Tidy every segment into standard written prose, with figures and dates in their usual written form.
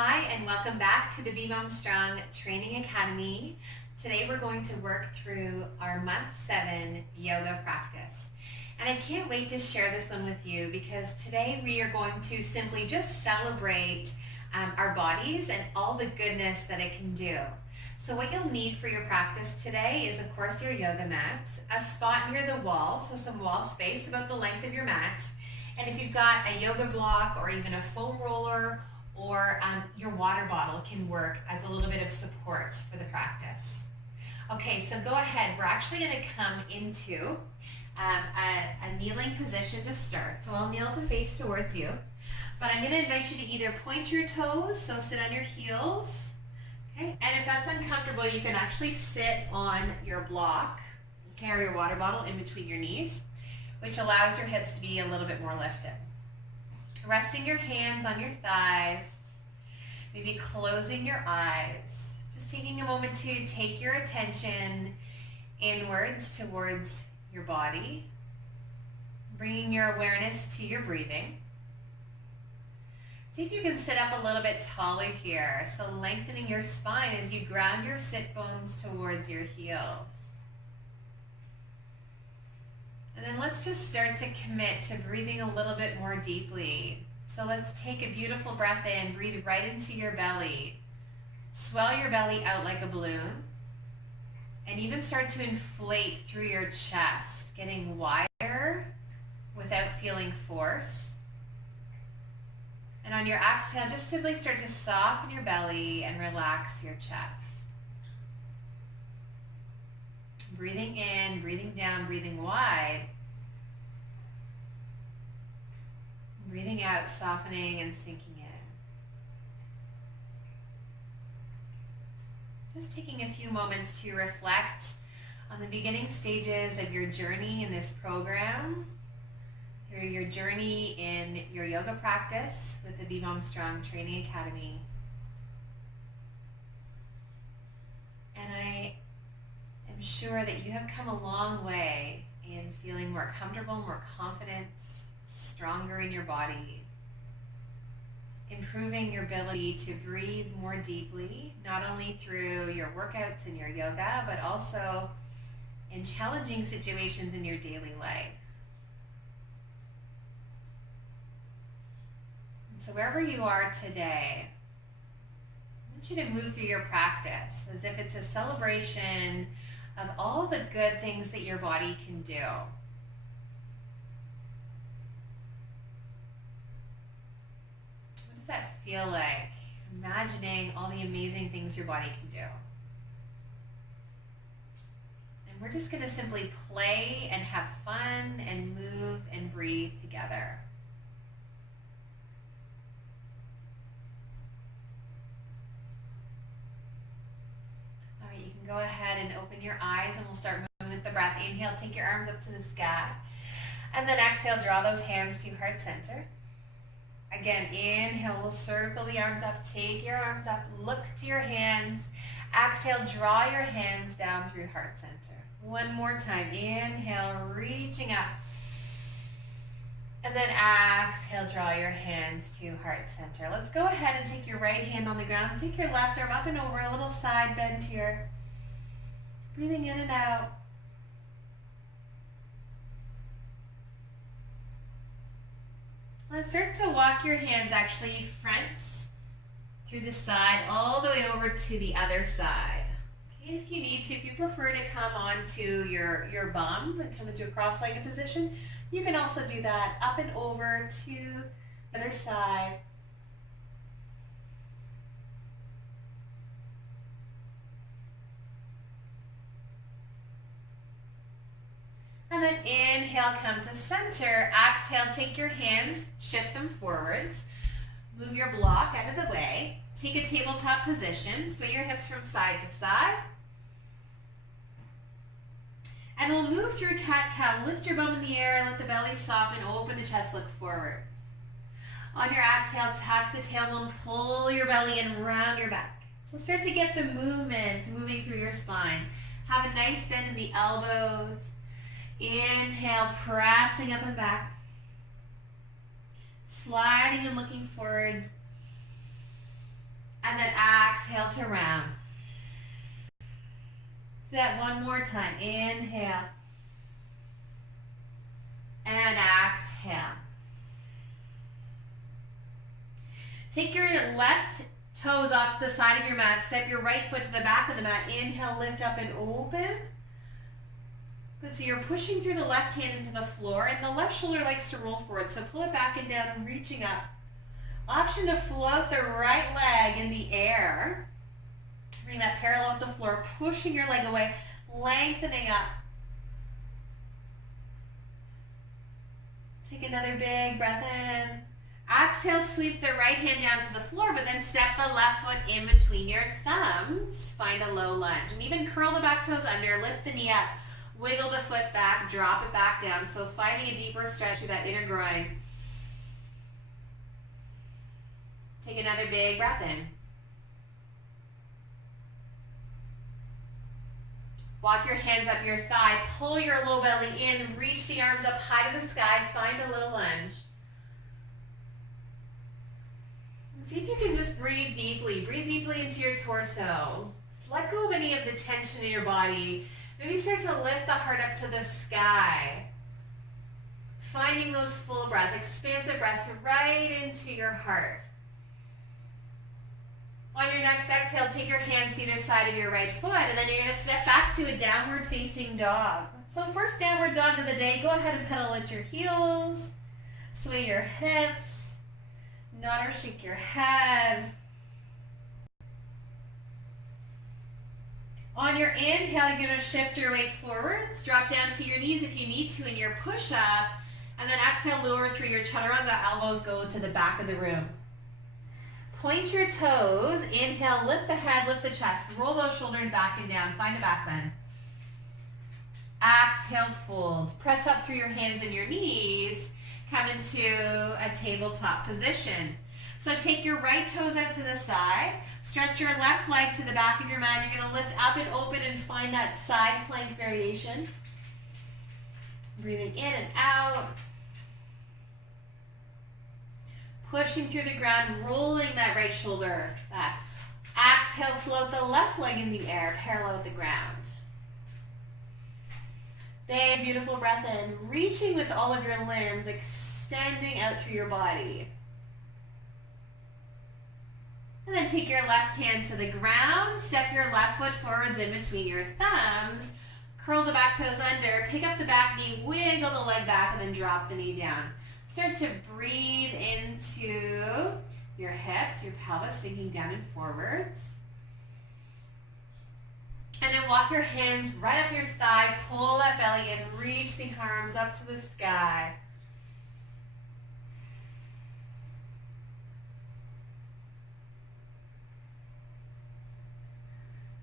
Hi, and welcome back to the Be Mom Strong Training Academy. Today we're going to work through our month 7 yoga practice. And I can't wait to share this one with you because today we are going to simply just celebrate our bodies and all the goodness that it can do. So what you'll need for your practice today is, of course, your yoga mat, a spot near the wall, so some wall space about the length of your mat. And if you've got a yoga block or even a foam roller or your water bottle can work as a little bit of support for the practice. Okay, so go ahead. We're actually going to come into a kneeling position to start. So I'll kneel to face towards you. But I'm going to invite you to either point your toes, so sit on your heels. Okay, and if that's uncomfortable, you can actually sit on your block, carry your water bottle in between your knees, which allows your hips to be a little bit more lifted. Resting your hands on your thighs, maybe closing your eyes, just taking a moment to take your attention inwards towards your body, bringing your awareness to your breathing. See if you can sit up a little bit taller here, so lengthening your spine as you ground your sit bones towards your heels. And then let's just start to commit to breathing a little bit more deeply. So let's take a beautiful breath in, breathe right into your belly. Swell your belly out like a balloon. And even start to inflate through your chest, getting wider without feeling forced. And on your exhale, just simply start to soften your belly and relax your chest. Breathing in, breathing down, breathing wide. Breathing out, softening and sinking in. Just taking a few moments to reflect on the beginning stages of your journey in this program, your journey in your yoga practice with the Be Mom Strong Training Academy. And I I'm sure that you have come a long way in feeling more comfortable, more confident, stronger in your body, improving your ability to breathe more deeply, not only through your workouts and your yoga, but also in challenging situations in your daily life. And so wherever you are today, I want you to move through your practice as if it's a celebration of all the good things that your body can do. What does that feel like? Imagining all the amazing things your body can do. And we're just going to simply play and have fun and move and breathe together. Go ahead and open your eyes and we'll start moving with the breath. Inhale, take your arms up to the sky. And then exhale, draw those hands to heart center. Again, inhale, we'll circle the arms up, take your arms up, look to your hands. Exhale, draw your hands down through heart center. One more time, inhale, reaching up. And then exhale, draw your hands to heart center. Let's go ahead and take your right hand on the ground. Take your left arm up and over, a little side bend here. Breathing in and out. Let's start to walk your hands actually front through the side all the way over to the other side. Okay, if you need to, if you prefer to come onto your bum and come into a cross-legged position, you can also do that up and over to the other side. And then inhale, come to center. Exhale, take your hands, shift them forwards. Move your block out of the way. Take a tabletop position. Sway your hips from side to side. And we'll move through cat-cow. Lift your bum in the air, let the belly soften, open the chest, look forwards. On your exhale, tuck the tailbone, pull your belly in, round your back. So start to get the movement moving through your spine. Have a nice bend in the elbows. Inhale, pressing up and back. Sliding and looking forwards. And then exhale to round. Let's do that one more time. Inhale. And exhale. Take your left toes off to the side of your mat. Step your right foot to the back of the mat. Inhale, lift up and open. Good, so you're pushing through the left hand into the floor, and the left shoulder likes to roll forward, so pull it back and down and reaching up. Option to float the right leg in the air. Bring that parallel with the floor, pushing your leg away, lengthening up. Take another big breath in. Exhale, sweep the right hand down to the floor, but then step the left foot in between your thumbs. Find a low lunge, and even curl the back toes under, lift the knee up. Wiggle the foot back, drop it back down. So finding a deeper stretch through that inner groin. Take another big breath in. Walk your hands up your thigh, pull your low belly in, reach the arms up high to the sky, find a little lunge. And see if you can just breathe deeply into your torso. Let go of any of the tension in your body. Maybe start to lift the heart up to the sky. Finding those full breath, expansive breaths right into your heart. On your next exhale, take your hands to either side of your right foot, and then you're going to step back to a downward facing dog. So first downward dog of the day, go ahead and pedal at your heels, sway your hips, nod or shake your head. On your inhale, you're going to shift your weight forwards, drop down to your knees if you need to in your push-up, and then exhale, lower through your chaturanga, elbows go to the back of the room. Point your toes, inhale, lift the head, lift the chest, roll those shoulders back and down, find a back bend. Exhale, fold, press up through your hands and your knees, come into a tabletop position. So take your right toes out to the side, stretch your left leg to the back of your mat. You're going to lift up and open and find that side plank variation. Breathing in and out. Pushing through the ground, rolling that right shoulder back. Exhale, float the left leg in the air, parallel with the ground. Big, beautiful breath in, reaching with all of your limbs, extending out through your body. And then take your left hand to the ground, step your left foot forwards in between your thumbs, curl the back toes under, pick up the back knee, wiggle the leg back, and then drop the knee down. Start to breathe into your hips, your pelvis sinking down and forwards. And then walk your hands right up your thigh, pull that belly in, reach the arms up to the sky.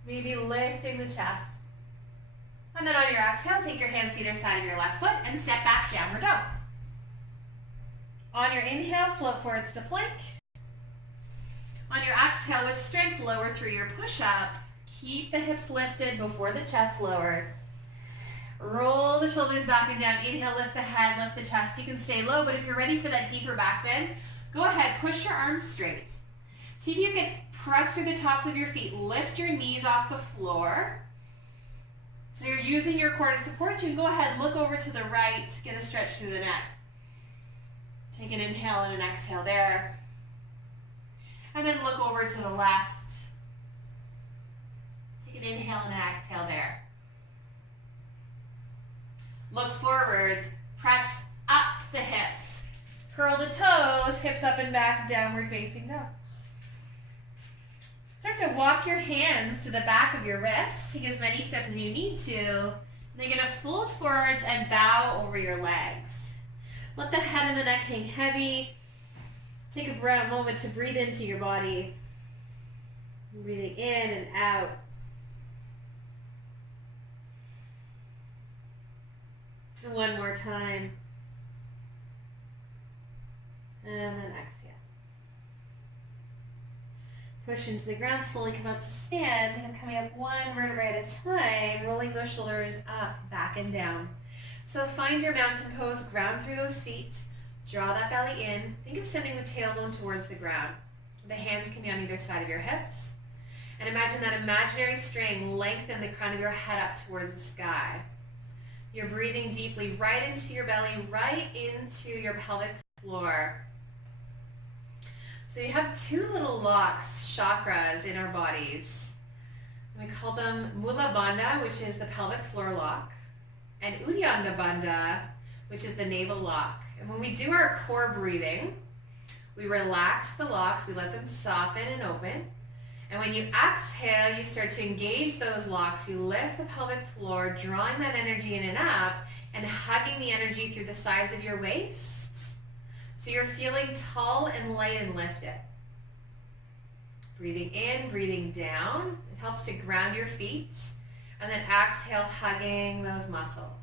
Maybe lifting the chest. And then on your exhale, take your hands to either side of your left foot and step back, downward dog. On your inhale, float forwards to plank. On your exhale, with strength, lower through your push-up. Keep the hips lifted before the chest lowers. Roll the shoulders back and down. Inhale, lift the head, lift the chest. You can stay low, but if you're ready for that deeper back bend, go ahead, push your arms straight. See if you can press through the tops of your feet. Lift your knees off the floor. So you're using your core to support you. And go ahead, look over to the right, get a stretch through the neck. Take an inhale and an exhale there. And then look over to the left. Take an inhale and an exhale there. Look forwards, press up the hips. Curl the toes, hips up and back, downward facing dog. Start to walk your hands to the back of your wrists. Take as many steps as you need to. And then you're going to fold forwards and bow over your legs. Let the head and the neck hang heavy. Take a moment to breathe into your body. Breathing in and out. And one more time. And then exhale. Push into the ground, slowly come up to stand, and coming up one vertebrae at a time, rolling those shoulders up, back, and down. So find your mountain pose, ground through those feet, draw that belly in, think of sending the tailbone towards the ground. The hands can be on either side of your hips. And imagine that imaginary string lengthen the crown of your head up towards the sky. You're breathing deeply right into your belly, right into your pelvic floor. So you have two little locks, chakras in our bodies. We call them Mula Bandha, which is the pelvic floor lock, and Uddiyana Bandha, which is the navel lock. And when we do our core breathing, we relax the locks, we let them soften and open. And when you exhale, you start to engage those locks. You lift the pelvic floor, drawing that energy in and up, and hugging the energy through the sides of your waist. So you're feeling tall and light and lifted. Breathing in, breathing down. It helps to ground your feet. And then exhale, hugging those muscles.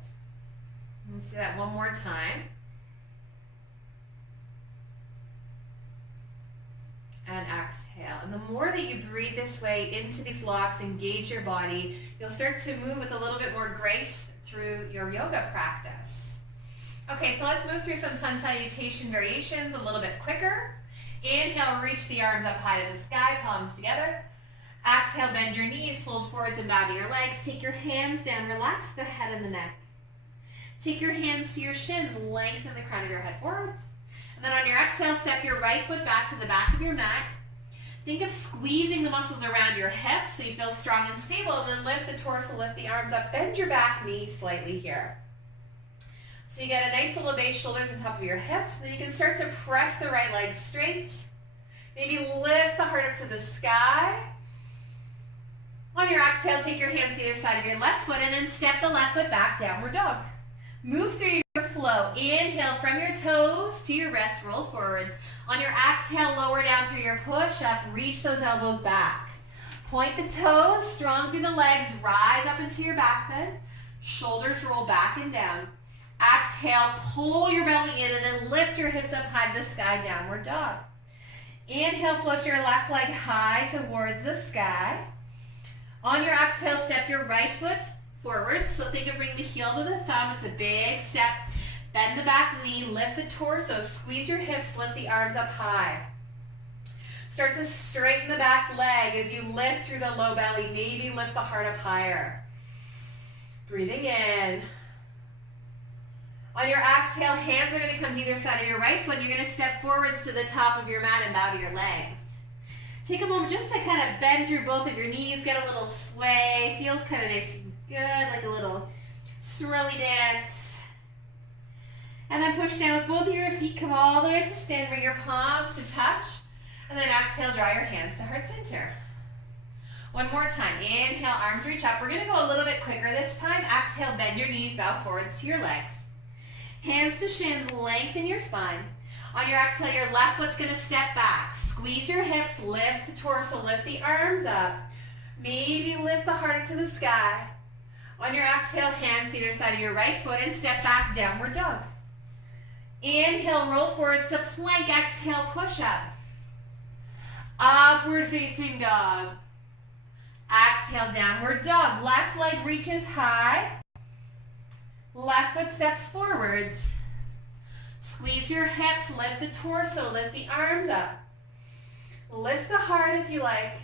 Let's do that one more time. And exhale. And the more that you breathe this way into these locks, engage your body, you'll start to move with a little bit more grace through your yoga practice. Okay, so let's move through some sun salutation variations a little bit quicker. Inhale, reach the arms up high to the sky, palms together. Exhale, bend your knees, fold forwards and bow your legs. Take your hands down, relax the head and the neck. Take your hands to your shins, lengthen the crown of your head forwards. And then on your exhale, step your right foot back to the back of your mat. Think of squeezing the muscles around your hips so you feel strong and stable, and then lift the torso, lift the arms up, bend your back knee slightly here. So you get a nice little base, shoulders on top of your hips. Then you can start to press the right leg straight. Maybe lift the heart up to the sky. On your exhale, take your hands to either side of your left foot and then step the left foot back, downward dog. Move through your flow. Inhale from your toes to your wrist, roll forwards. On your exhale, lower down through your push-up, reach those elbows back. Point the toes, strong through the legs, rise up into your back bend. Shoulders roll back and down. Exhale, pull your belly in and then lift your hips up high to the sky, downward dog. Inhale, float your left leg high towards the sky. On your exhale, step your right foot forward. So think of bringing the heel to the thumb. It's a big step. Bend the back knee, lift the torso, squeeze your hips, lift the arms up high. Start to straighten the back leg as you lift through the low belly. Maybe lift the heart up higher. Breathing in. On your exhale, hands are going to come to either side of your right foot. You're going to step forwards to the top of your mat and bow to your legs. Take a moment just to kind of bend through both of your knees, get a little sway. Feels kind of nice and good, like a little swirly dance. And then push down with both of your feet. Come all the way to stand. Bring your palms to touch. And then exhale, draw your hands to heart center. One more time. Inhale, arms reach up. We're going to go a little bit quicker this time. Exhale, bend your knees, bow forwards to your legs. Hands to shins, lengthen your spine. On your exhale, your left foot's going to step back. Squeeze your hips, lift the torso, lift the arms up. Maybe lift the heart to the sky. On your exhale, hands to either side of your right foot and step back, downward dog. Inhale, roll forwards to plank. Exhale, push up. Upward facing dog. Exhale, downward dog. Left leg reaches high. Left foot steps forwards. Squeeze your hips, lift the torso, lift the arms up. Lift the heart if you like.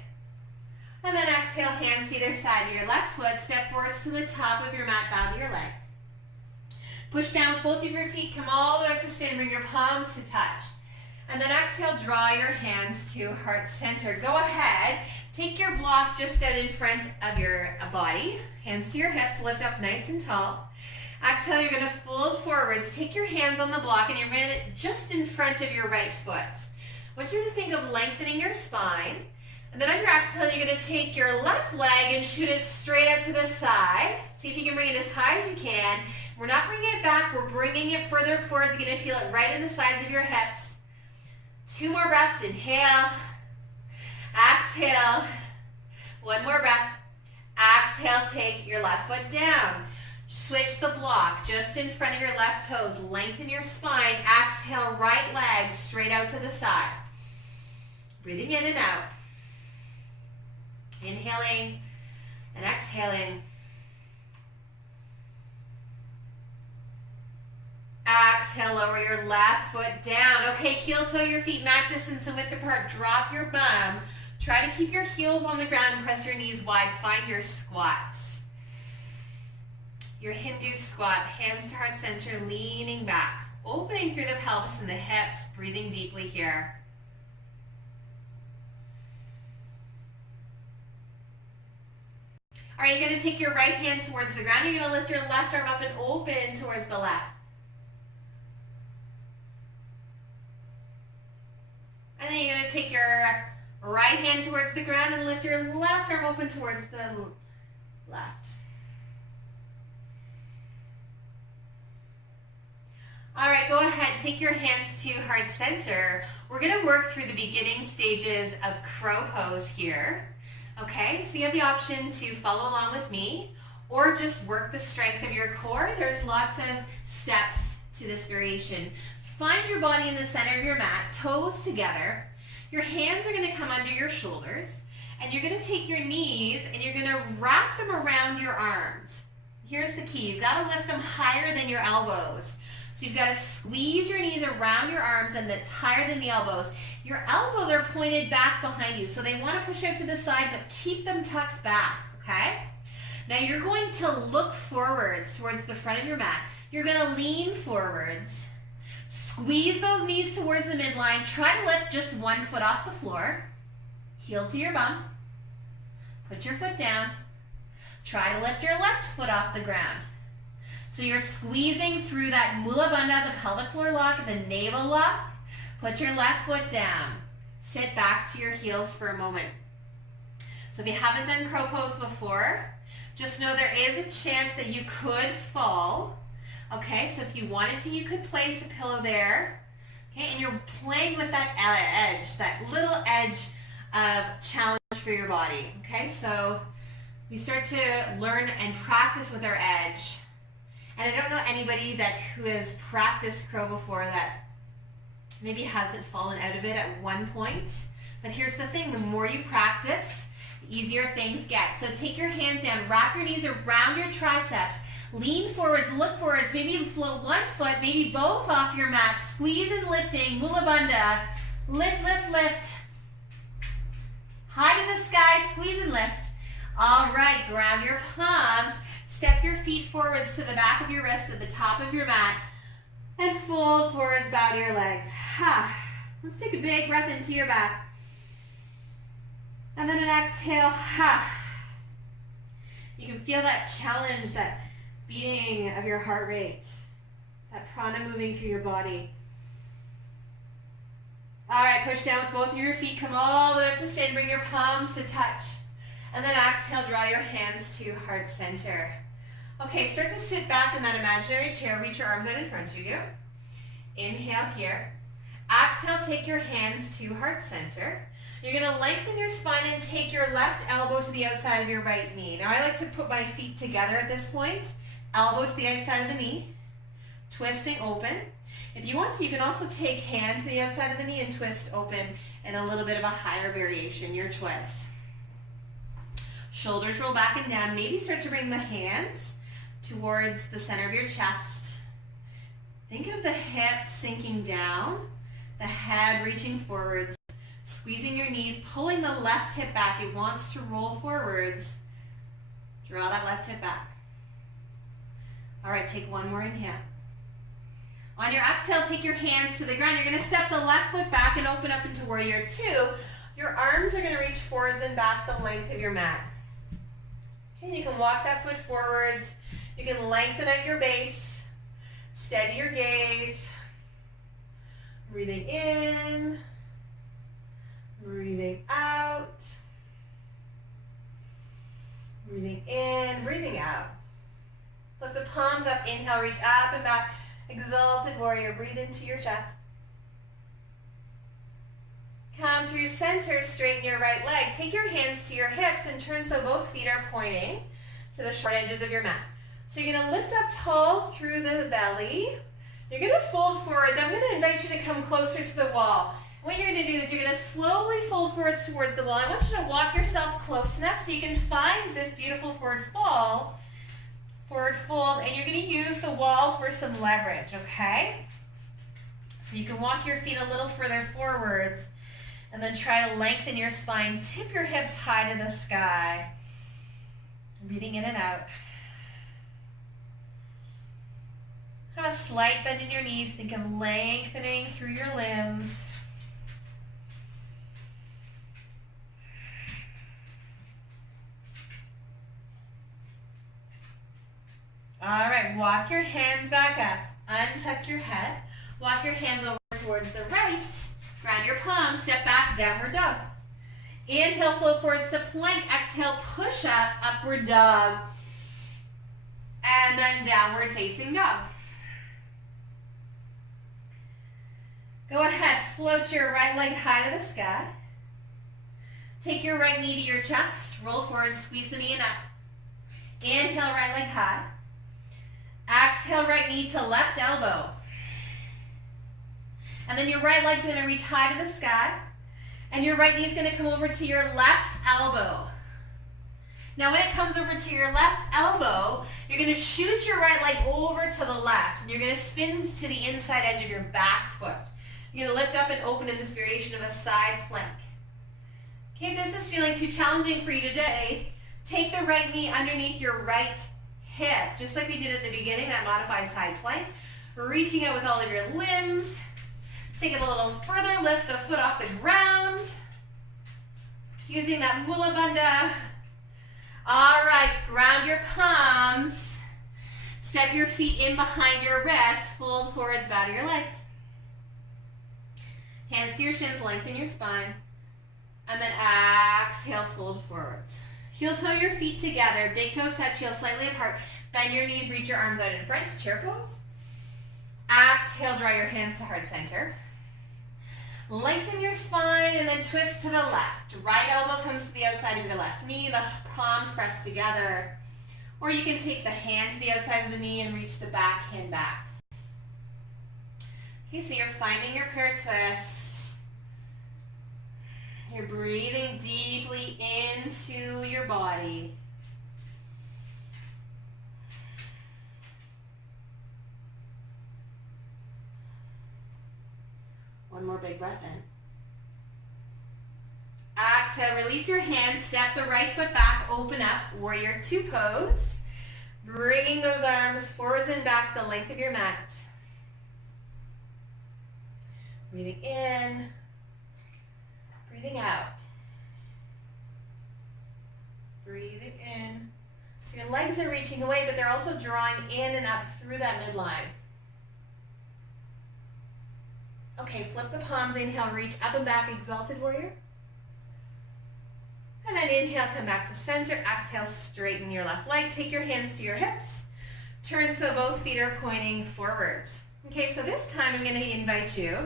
And then exhale, hands to either side of your left foot. Step forwards to the top of your mat, bow to your legs. Push down with both of your feet. Come all the way up to stand. Bring your palms to touch. And then exhale, draw your hands to heart center. Go ahead. Take your block just out in front of your body. Hands to your hips. Lift up nice and tall. Exhale, you're going to fold forwards. Take your hands on the block and you're going to just in front of your right foot. I want you to think of lengthening your spine. And then on your exhale, you're going to take your left leg and shoot it straight out to the side. See if you can bring it as high as you can. We're not bringing it back. We're bringing it further forward. You're going to feel it right in the sides of your hips. 2 more breaths. Inhale. Exhale. 1 more breath. Exhale, take your left foot down. Switch the block just in front of your left toes. Lengthen your spine. Exhale, right leg straight out to the side. Breathing in and out. Inhaling and exhaling. Exhale, lower your left foot down. Okay, heel toe your feet mat distance and width apart. Drop your bum. Try to keep your heels on the ground and press your knees wide. Find your squats. Your Hindu squat, hands to heart center, leaning back. Opening through the pelvis and the hips, breathing deeply here. All right, you're going to take your right hand towards the ground. You're going to lift your left arm up and open towards the left. And then you're going to take your right hand towards the ground and lift your left arm open towards the left. All right, go ahead, take your hands to heart center. We're going to work through the beginning stages of crow pose here. Okay, so you have the option to follow along with me or just work the strength of your core. There's lots of steps to this variation. Find your body in the center of your mat, toes together. Your hands are going to come under your shoulders, and you're going to take your knees and you're going to wrap them around your arms. Here's the key. You've got to lift them higher than your elbows. So you've got to squeeze your knees around your arms, and that's higher than the elbows. Your elbows are pointed back behind you, so they want to push out to the side, but keep them tucked back, okay? Now you're going to look forwards towards the front of your mat. You're going to lean forwards. Squeeze those knees towards the midline. Try to lift just one foot off the floor. Heel to your bum. Put your foot down. Try to lift your left foot off the ground. So you're squeezing through that Mula Bandha, the pelvic floor lock, the navel lock. Put your left foot down. Sit back to your heels for a moment. So if you haven't done crow pose before, just know there is a chance that you could fall. Okay, so if you wanted to, you could place a pillow there. Okay, and you're playing with that edge, that little edge of challenge for your body. Okay, so we start to learn and practice with our edge. And I don't know anybody who has practiced crow before that maybe hasn't fallen out of it at one point. But here's the thing, the more you practice, the easier things get. So take your hands down, wrap your knees around your triceps, lean forwards, look forwards, maybe float one foot, maybe both off your mat, squeeze and lifting, Mula Bandha, lift, lift, lift. High to the sky, squeeze and lift. All right, ground your palms, step your feet forwards to the back of your wrist at the top of your mat, and fold forwards, bow to your legs. Let's take a big breath into your back. And then an exhale. You can feel that challenge, that beating of your heart rate, that prana moving through your body. All right, push down with both of your feet. Come all the way up to stand. Bring your palms to touch. And then exhale, draw your hands to heart center. Okay, start to sit back in that imaginary chair. Reach your arms out in front of you. Inhale here. Exhale, take your hands to heart center. You're going to lengthen your spine and take your left elbow to the outside of your right knee. Now I like to put my feet together at this point. Elbow to the outside of the knee. Twisting open. If you want to, you can also take hand to the outside of the knee and twist open in a little bit of a higher variation, your choice. Shoulders roll back and down. Maybe start to bring the hands towards the center of your chest. Think of the hips sinking down, the head reaching forwards, squeezing your knees, pulling the left hip back. It wants to roll forwards. Draw that left hip back. All right, take one more inhale. On your exhale, take your hands to the ground. You're going to step the left foot back and open up into warrior two. Your arms are going to reach forwards and back the length of your mat. Okay, you can walk that foot forwards. You can lengthen out your base. Steady your gaze. Breathing in. Breathing out. Breathing in, breathing out. Lift the palms up, inhale, reach up and back. Exalted warrior, breathe into your chest. Come through center, straighten your right leg. Take your hands to your hips and turn so both feet are pointing to the short edges of your mat. So you're going to lift up tall through the belly. You're going to fold forward. I'm going to invite you to come closer to the wall. What you're going to do is you're going to slowly fold forwards towards the wall. I want you to walk yourself close enough so you can find this beautiful forward fall. Forward fold, and you're going to use the wall for some leverage, okay? So you can walk your feet a little further forwards and then try to lengthen your spine. Tip your hips high to the sky. Breathing in and out. Have a slight bend in your knees. Think of lengthening through your limbs. All right, walk your hands back up. Untuck your head. Walk your hands over towards the right. Ground your palms. Step back, downward dog. Inhale, float forwards to plank. Exhale, push up, upward dog. And then downward facing dog. Go ahead, float your right leg high to the sky. Take your right knee to your chest. Roll forward, squeeze the knee and up. Inhale, right leg high. Exhale, right knee to left elbow. And then your right leg's going to reach high to the sky. And your right knee is going to come over to your left elbow. Now when it comes over to your left elbow, you're going to shoot your right leg over to the left. And you're going to spin to the inside edge of your back foot. You're going to lift up and open in this variation of a side plank. Okay, if this is feeling too challenging for you today, take the right knee underneath your right hip, just like we did at the beginning, that modified side plank. Reaching out with all of your limbs. Take it a little further, lift the foot off the ground. Using that Mula Bandha. All right, ground your palms. Step your feet in behind your wrists. Fold forwards, bow to your legs. Hands to your shins, lengthen your spine. And then exhale, fold forwards. Heel toe your feet together. Big toes touch, heels slightly apart. Bend your knees, reach your arms out in front. Chair pose. Exhale, draw your hands to heart center. Lengthen your spine and then twist to the left. Right elbow comes to the outside of your left knee. The palms press together. Or you can take the hand to the outside of the knee and reach the back hand back. Okay, so you're finding your prayer twist. You're breathing deeply into your body. One more big breath in. Exhale, release your hands, step the right foot back, open up, warrior two pose. Bringing those arms forwards and back the length of your mat. Breathing in, breathing out. Breathing in. So your legs are reaching away, but they're also drawing in and up through that midline. Okay, flip the palms, inhale, reach up and back, exalted warrior. And then inhale, come back to center. Exhale, straighten your left leg. Take your hands to your hips. Turn so both feet are pointing forwards. Okay, so this time I'm going to invite you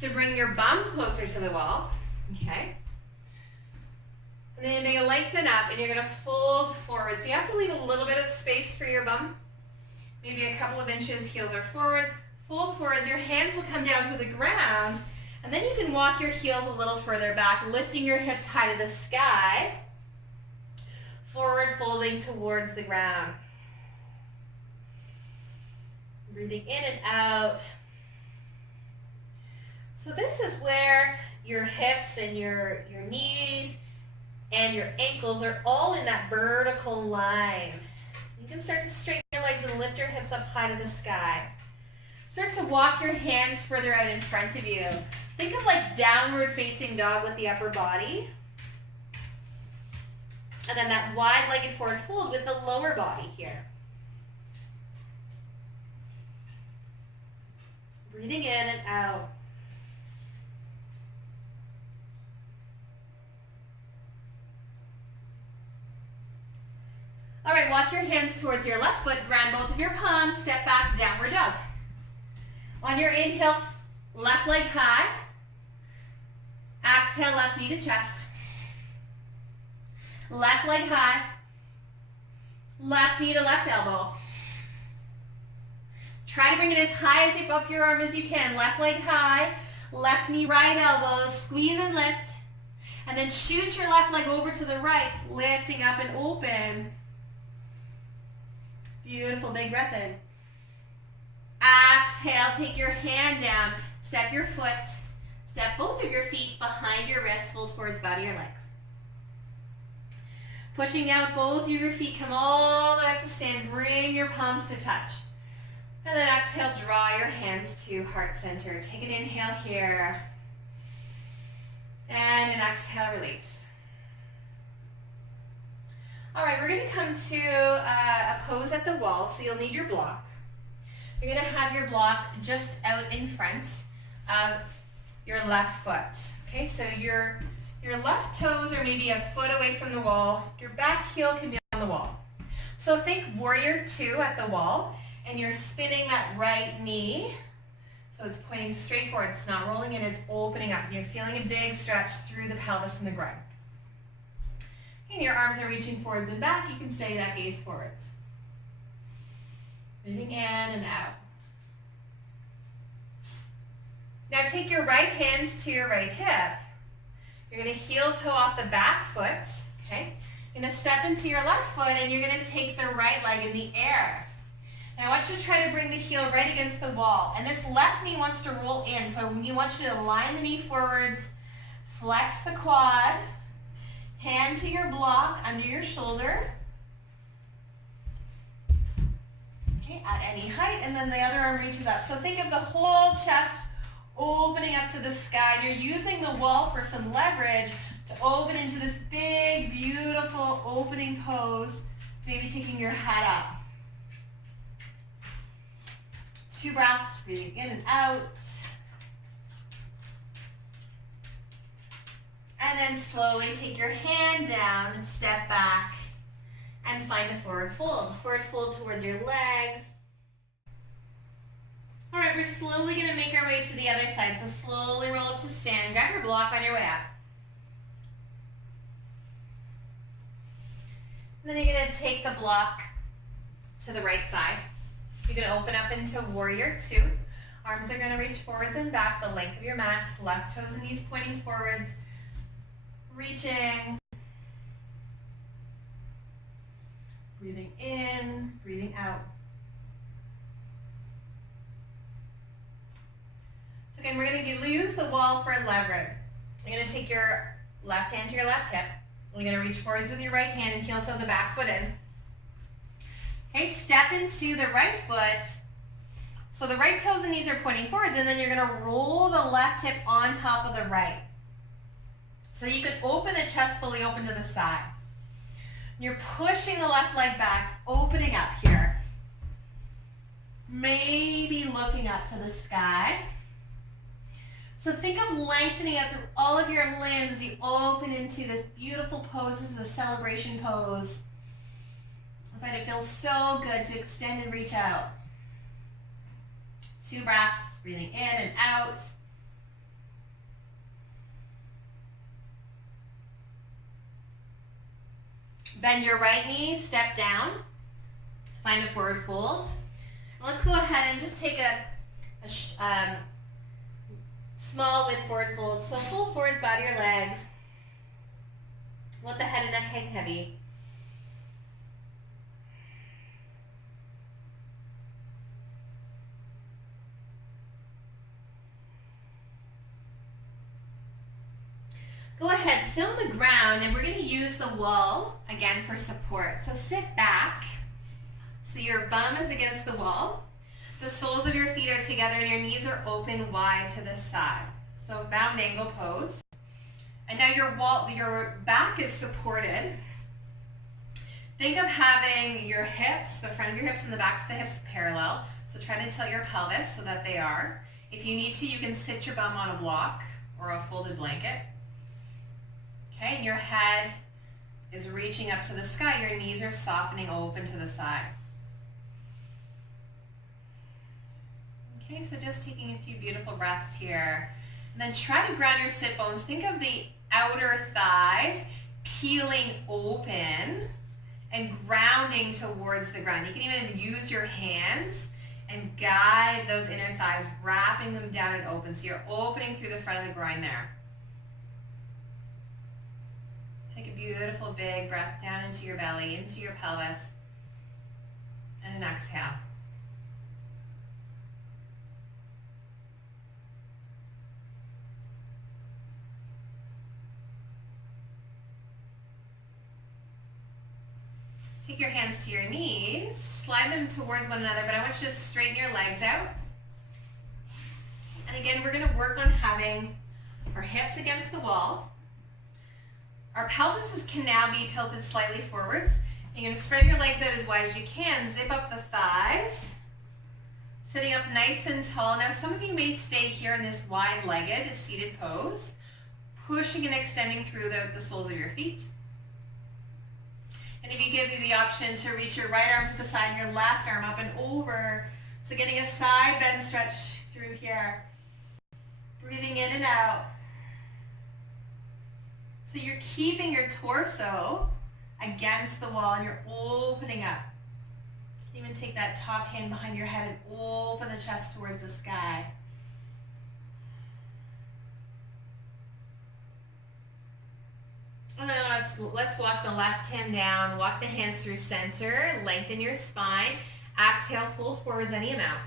to bring your bum closer to the wall. Okay. And then you're going to lengthen up and you're going to fold forward. So you have to leave a little bit of space for your bum. Maybe a couple of inches, heels are forwards. Fold forwards, your hands will come down to the ground, and then you can walk your heels a little further back, lifting your hips high to the sky, forward folding towards the ground. Breathing in and out. So this is where your hips and your knees and your ankles are all in that vertical line. You can start to straighten your legs and lift your hips up high to the sky. Start to walk your hands further out in front of you. Think of like downward facing dog with the upper body. And then that wide-legged forward fold with the lower body here. Breathing in and out. All right, walk your hands towards your left foot, ground both of your palms, step back, downward dog. On your inhale, left leg high. Exhale, left knee to chest. Left leg high. Left knee to left elbow. Try to bring it as high as up your arm as you can. Left leg high. Left knee, right elbow. Squeeze and lift. And then shoot your left leg over to the right, lifting up and open. Beautiful, big breath in. Exhale, take your hand down, step your foot, step both of your feet behind your wrist, fold forwards, bow to your legs. Pushing out both of your feet, come all the way up to stand, bring your palms to touch. And then exhale, draw your hands to heart center. Take an inhale here. And an exhale, release. All right, we're going to come to a pose at the wall, so you'll need your block. You're going to have your block just out in front of your left foot. Okay, so your left toes are maybe a foot away from the wall. Your back heel can be on the wall. So think warrior two at the wall, and you're spinning that right knee. So it's pointing straight forward. It's not rolling in, it's opening up. You're feeling a big stretch through the pelvis and the groin. And your arms are reaching forwards and back. You can steady that gaze forwards. Breathing in and out. Now take your right hands to your right hip. You're going to heel toe off the back foot. Okay? You're going to step into your left foot and you're going to take the right leg in the air. And I want you to try to bring the heel right against the wall. And this left knee wants to roll in. So we want you to align the knee forwards, flex the quad, hand to your block under your shoulder. Okay, at any height, and then the other arm reaches up. So think of the whole chest opening up to the sky. You're using the wall for some leverage to open into this big, beautiful opening pose, maybe taking your head up. 2 breaths, breathing in and out. And then slowly take your hand down and step back and find a forward fold. Forward fold towards your legs. All right, we're slowly going to make our way to the other side. So slowly roll up to stand. Grab your block on your way up. And then you're going to take the block to the right side. You're going to open up into warrior two. Arms are going to reach forwards and back, the length of your mat. Left toes and knees pointing forwards. Reaching. Breathing in, breathing out. So again, we're going to use the wall for leverage. You're going to take your left hand to your left hip. You're going to reach forwards with your right hand and heel toe the back foot in. Okay, step into the right foot. So the right toes and knees are pointing forwards, and then you're going to roll the left hip on top of the right. So you can open the chest fully open to the side. You're pushing the left leg back, opening up here. Maybe looking up to the sky. So think of lengthening out through all of your limbs as you open into this beautiful pose. This is a celebration pose. But it feels so good to extend and reach out. 2 breaths, breathing in and out. Bend your right knee, step down, find a forward fold. Let's go ahead and just take a small width forward fold. So fold forwards, bow to your legs. Let the head and neck hang heavy. Go ahead, sit on the ground, and we're going to use the wall again for support. So sit back, so your bum is against the wall. The soles of your feet are together and your knees are open wide to the side. So bound angle pose. And now your back is supported. Think of having your hips, the front of your hips and the backs of the hips parallel. So try to tilt your pelvis so that they are. If you need to, you can sit your bum on a block or a folded blanket. Okay, and your head is reaching up to the sky. Your knees are softening open to the side. Okay, so just taking a few beautiful breaths here. And then try to ground your sit bones. Think of the outer thighs peeling open and grounding towards the ground. You can even use your hands and guide those inner thighs, wrapping them down and open. So you're opening through the front of the groin there. Take a beautiful big breath down into your belly, into your pelvis. And an exhale. Take your hands to your knees, slide them towards one another, but I want you to straighten your legs out. And again, we're going to work on having our hips against the wall. Our pelvises can now be tilted slightly forwards. You're going to spread your legs out as wide as you can, zip up the thighs, sitting up nice and tall. Now some of you may stay here in this wide-legged seated pose, pushing and extending through the soles of your feet. And if you give you the option to reach your right arm to the side and your left arm up and over, so getting a side bend stretch through here, breathing in and out. So you're keeping your torso against the wall and you're opening up. Even take that top hand behind your head and open the chest towards the sky. And then let's walk the left hand down, walk the hands through center, lengthen your spine. Exhale, fold forwards any amount.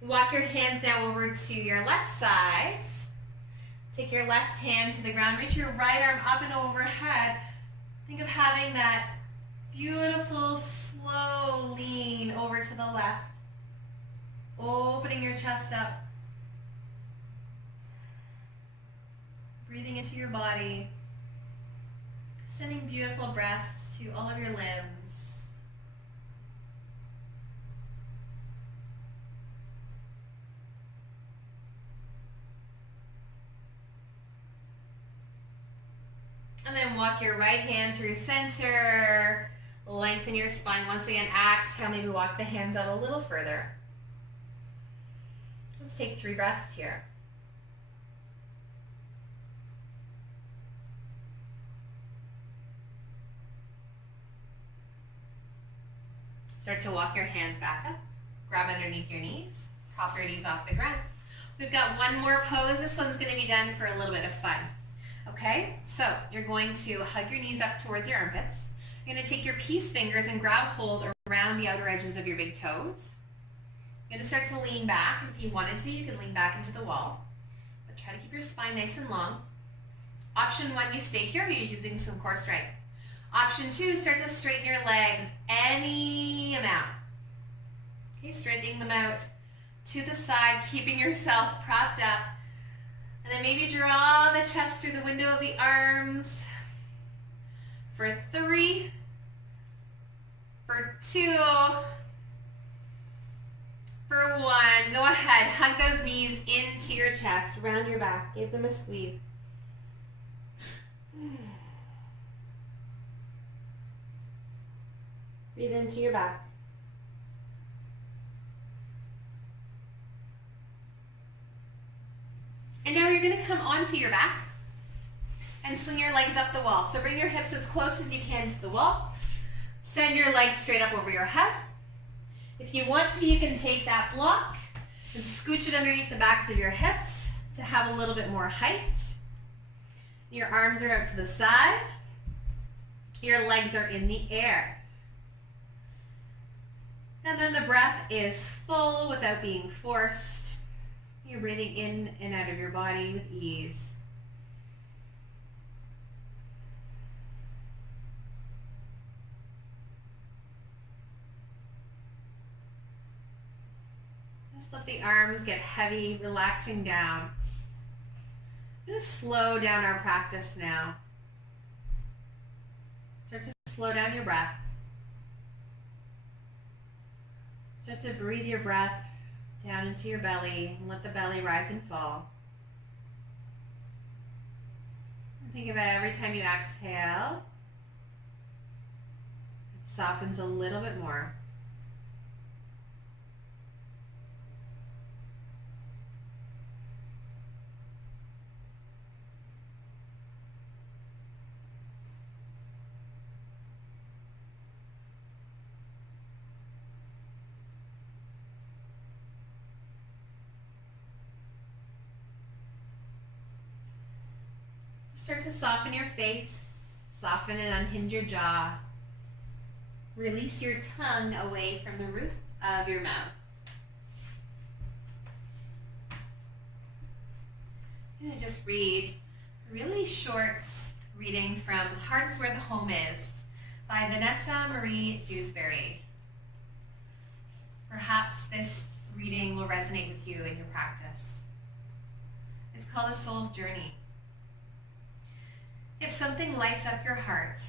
Walk your hands now over to your left side. Take your left hand to the ground, reach your right arm up and overhead. Think of having that beautiful, slow lean over to the left. Opening your chest up. Breathing into your body. Sending beautiful breaths to all of your limbs. And then walk your right hand through center. Lengthen your spine. Once again, exhale, maybe walk the hands out a little further. Let's take 3 breaths here. Start to walk your hands back up. Grab underneath your knees. Prop your knees off the ground. We've got one more pose. This one's going to be done for a little bit of fun. Okay, so you're going to hug your knees up towards your armpits. You're going to take your peace fingers and grab hold around the outer edges of your big toes. You're going to start to lean back. If you wanted to, you can lean back into the wall. But try to keep your spine nice and long. Option 1, you stay here. You're using some core strength. Option 2, start to straighten your legs any amount. Okay, straightening them out to the side, keeping yourself propped up. And then maybe draw the chest through the window of the arms. For 3, for 2, for 1. Go ahead, hug those knees into your chest, around your back. Give them a squeeze. Breathe into your back. And now you're going to come onto your back and swing your legs up the wall. So bring your hips as close as you can to the wall. Send your legs straight up over your head. If you want to, you can take that block and scooch it underneath the backs of your hips to have a little bit more height. Your arms are out to the side. Your legs are in the air. And then the breath is full without being forced. You're breathing in and out of your body with ease. Just let the arms get heavy, relaxing down. Just slow down our practice now. Start to slow down your breath. Start to breathe your breath down into your belly and let the belly rise and fall. And think about every time you exhale, it softens a little bit more. Start to soften your face, Soften and unhinge your jaw. Release your tongue away from the roof of your mouth. I'm going to just read a really short reading from Heart's Where the Home Is by Vanessa Marie Dewsbury. Perhaps this reading will resonate with you in your practice. It's called A Soul's Journey. If something lights up your heart,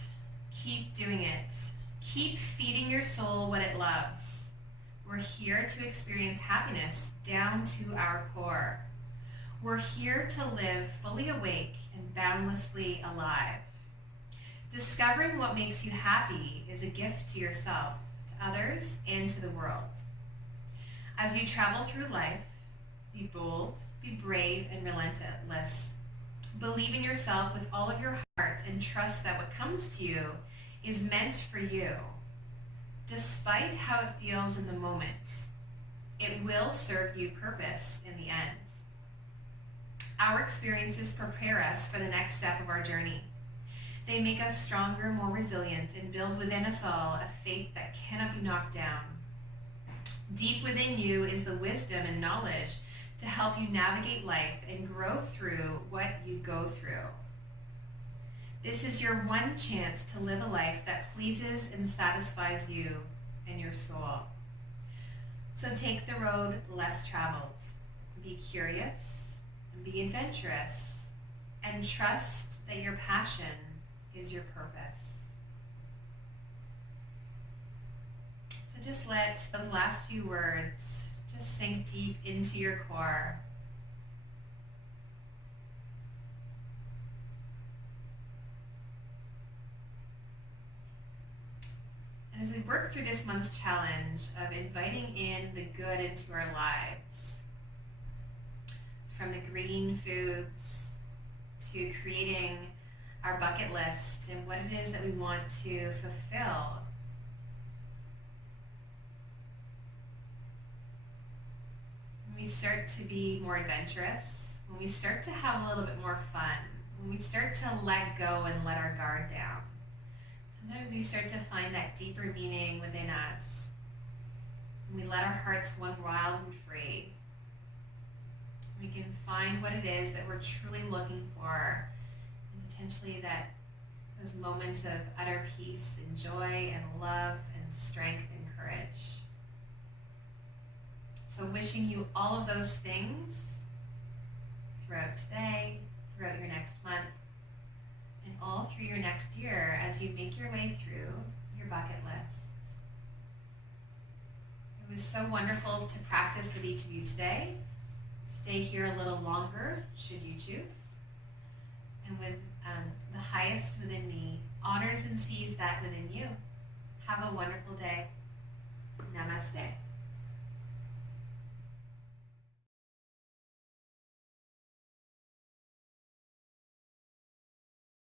keep doing it. Keep feeding your soul what it loves. We're here to experience happiness down to our core. We're here to live fully awake and boundlessly alive. Discovering what makes you happy is a gift to yourself, to others, and to the world. As you travel through life, be bold, be brave, and relentless. Believe in yourself with all of your heart and trust that what comes to you is meant for you. Despite how it feels in the moment, it will serve you purpose in the end. Our experiences prepare us for the next step of our journey. They make us stronger, more resilient, and build within us all a faith that cannot be knocked down. Deep within you is the wisdom and knowledge to help you navigate life and grow through what you go through. This is your one chance to live a life that pleases and satisfies you and your soul. So take the road less traveled. Be curious and be adventurous, and trust that your passion is your purpose. So just let those last few words just sink deep into your core. And as we work through this month's challenge of inviting in the good into our lives, from the green foods to creating our bucket list and what it is that we want to fulfill, when we start to be more adventurous, when we start to have a little bit more fun, when we start to let go and let our guard down, sometimes we start to find that deeper meaning within us. And we let our hearts run wild and free. We can find what it is that we're truly looking for, and potentially that those moments of utter peace and joy and love and strength and courage. So wishing you all of those things throughout today, throughout your next month, and all through your next year as you make your way through your bucket list. It was so wonderful to practice with each of you today. Stay here a little longer, should you choose. And with the highest within me honors and sees that within you. Have a wonderful day. Namaste.